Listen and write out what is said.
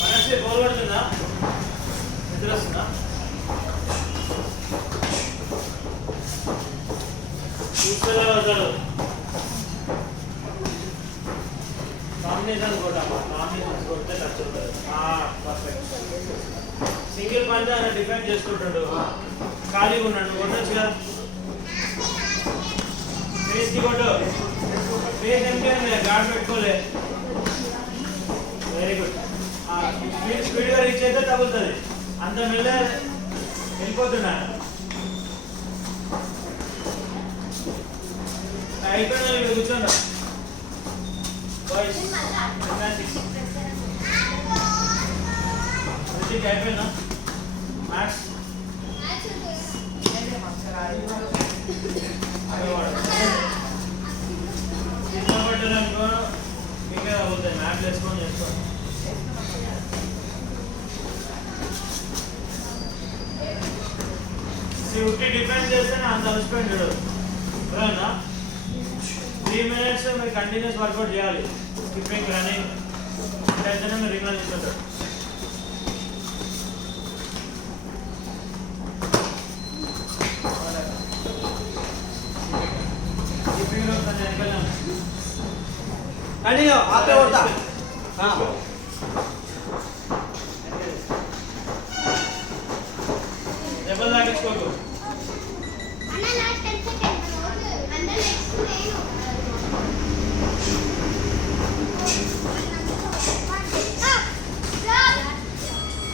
మనసి బోల్ పడుతుందా? నిద్ర వస్తుందా? చూస్తూనే వదలడు. కాంబినేషన్ కొట్టమ్మా, కాంబినేషన్ కొడితే టచ్ ఉంటుంది. పర్ఫెక్ట్. సింగిల్ పంచ్ ఆయన డిఫెండ్ చేసుకుంటాడు, ఖాళీగా ఉన్నాడు. కొట్టచ్చు కదా, ఫేస్కి కొట్టు. ఫేస్ ఎంపీ గాడ్ పెట్టుకోలే. Very good. స్పీడ్గా రీచ్ అయితే తగ్గుతుంది. అంత మెల్ల వెళ్ళిపోతున్నా. అయిపోయినా ఇక్కడ కూర్చోండి. బాయ్స్ అయిపోయినా మ్యాథ్స్ సినిమా పట్టాలనుకో మీకే అవుతుంది. మ్యాథ్స్ వేసుకొని చేసుకోండి. ఉట్టి డిఫెండ్ చేస్తే నా అంత అలసిపోయింది చూడు. అవునా? 3 minutes మీరు కంటిన్యూస్ వర్కౌట్ చేయాలి. స్కిప్పింగ్, రన్నింగ్ అయితేనే మీరు రింగ్లో తీసుకుంటారు. కంటిన్యూ ఆపే కొడతా.